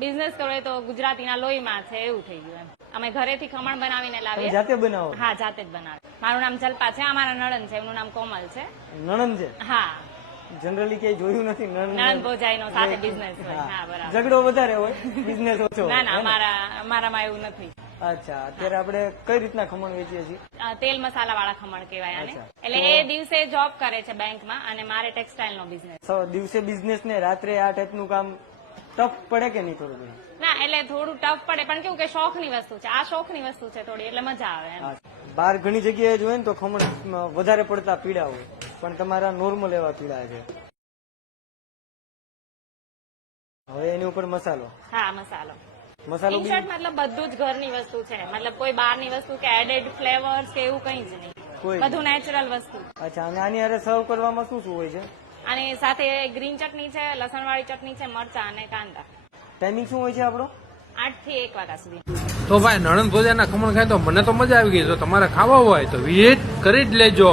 Business કરવો હોય તો ગુજરાતીના લોહીમાં છે એવું થઈ ગયું એમ. અમે ઘરેથી ખમણ બનાવીને લાવીએ. જાતે બનાવો? હા, જાતે જ બનાવે. મારું નામ જલ્પા છે, અમારા નણંદ છે, એમનું નામ કોમલ છે. નણંદ છે? હા, જનરલી ક્યાંય જોયું નથી નણંદ ભોજાઈ નો સાથે બિઝનેસ હોય. હા, બરાબર. ઝઘડો વધારે હોય, બિઝનેસ ઓછો ના હોય. ના, અમારામાં એવું નથી. અચ્છા, અત્યારે આપણે કઈ રીતના ખમણ વેચીએ છીએ? તેલ મસાલા વાળા ખમણ કહેવાય આને. અચ્છા. એટલે એ દિવસે જોબ કરે છે બેંકમાં અને મારે ટેક્સટાઇલ નો બિઝનેસ. દિવસે બિઝનેસ ને રાત્રે આ ટાઈપનું કામ ટફ પડે કે નહીં થોડું ઘણું? ના, એટલે થોડું ટફ પડે, પણ કેવું કે શોખની વસ્તુ છે, આ શોખની વસ્તુ છે થોડી, એટલે મજા આવે એમ. બહાર ઘણી જગ્યાએ જોઈએ ને તો ખમણ વધારે પડતા પીળા હોય, પણ તમારા નોર્મલ એવા પીળા છે. હવે એની ઉપર મસાલો. હા, મસાલો. મસાલો ઇન શોર્ટ મતલબ બધું જ ઘરની વસ્તુ છે, મતલબ કોઈ બહારની વસ્તુ કે એડેડ ફ્લેવર્સ કે એવું કઈ જ નહીં, કોઈ બધું નેચરલ વસ્તુ. અચ્છા, અને આની હારે સર્વ કરવામાં શું શું હોય છે? અને સાથે ગ્રીન ચટણી છે, લસણ વાળી ચટણી છે, મરચા અને કાંદા. ટાઈમિંગ શું હોય છે આપણો? 8 થી 1 વાગ્યા સુધી. તો ભાઈ નણંદ ભોજાના ખમણ ખાય તો મને તો મજા આવી ગઈ. જો તમારે ખાવા હોય તો વિઝિટ કરી જ લેજો.